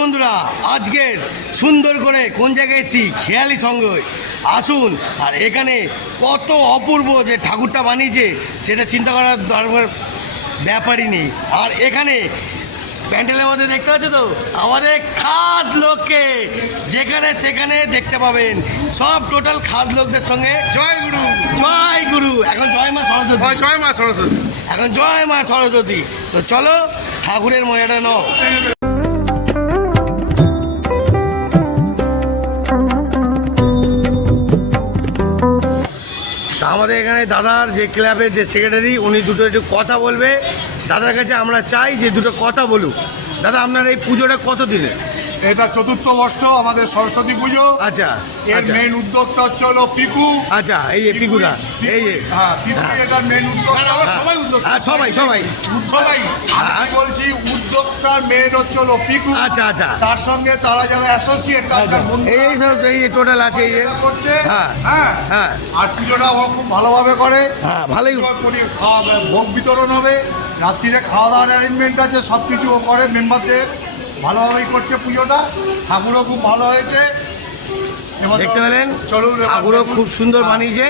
বন্ধুরা, আজকের সুন্দর করে কোন জায়গায় এসেছি খেয়ালি সঙ্গে আসুন। আর এখানে কত অপূর্ব যে ঠাকুরটা বানিয়েছে সেটা চিন্তা করার দরকার ব্যাপারই নেই। আর এখানে প্যান্ডেলের মধ্যে দেখতে পাচ্ছ তো আমাদের খাস লোককে, যেখানে সেখানে দেখতে পাবেন সব টোটাল খাস লোকদের সঙ্গে। জয় গুরু, জয় গুরু। এখন জয় মা সরস্বতী, জয় মা সরস্বতী, এখন জয় মা সরস্বতী। তো চলো ঠাকুরের মজাটা নাও। আমাদের এখানে দাদার যে ক্লাবের যে সেক্রেটারি, উনি দুটো একটু কথা বলবে। দাদার কাছে আমরা চাই যে দুটো কথা বলুক। দাদা, আপনার এই পুজোটা কত দিনের? এটা ৪র্থ বর্ষ আমাদের সরস্বতী পুজো। আচ্ছা, এর মেন উদ্যোক্তা হচ্ছে হলো পিকু। আচ্ছা, এই যে পিকুদা, এই যে হ্যাঁ, পিকু এটার মেন উদ্যোক্তা। সবাই উদ্যোক্তা, সবাই সবাই সবাই আমি বলছি উদ্যোক্তার মেন হচ্ছে হলো পিকু। আচ্ছা আচ্ছা, তার সঙ্গে তারা যারা অ্যাসোসিয়েট এই সব এই যে টোটাল আছে এই যে করছে। হ্যাঁ হ্যাঁ হ্যাঁ, আর পুজোটা খুব ভালোভাবে করে। হ্যাঁ ভালোই। ভোগ বিতরণ হবে, রাত্রিরে খাওয়া দাওয়ার অ্যারেঞ্জমেন্ট আছে, সব কিছু করে মেম্বারদের। ভালোভাবেই করছে পুজোটা। ঠাকুরও খুব ভালো হয়েছে। দেখতে পেলেন, চলুন, ঠাকুরও খুব সুন্দর বানিয়েছে।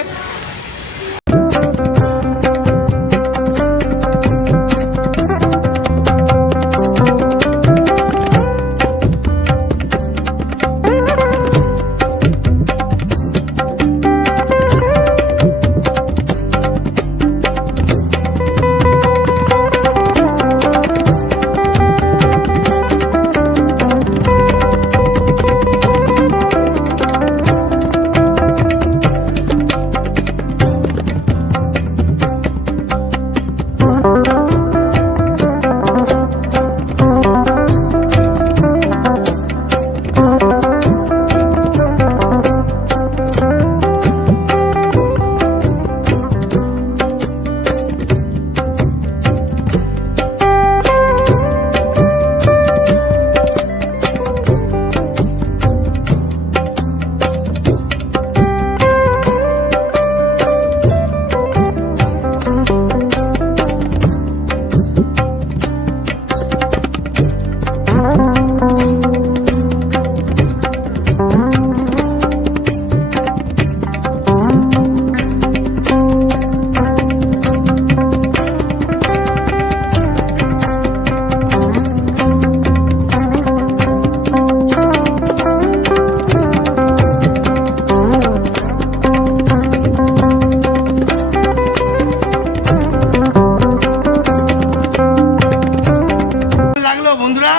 বন্ধুরা,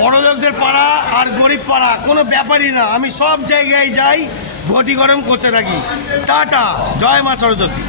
বড় লোকদের পাড়া আর গরিব পাড়া কোনো ব্যাপারই না। আমি সব জায়গায় যাই, ঘটি গরম করতে থাকি। টাটা, জয় মা সরস্বতী।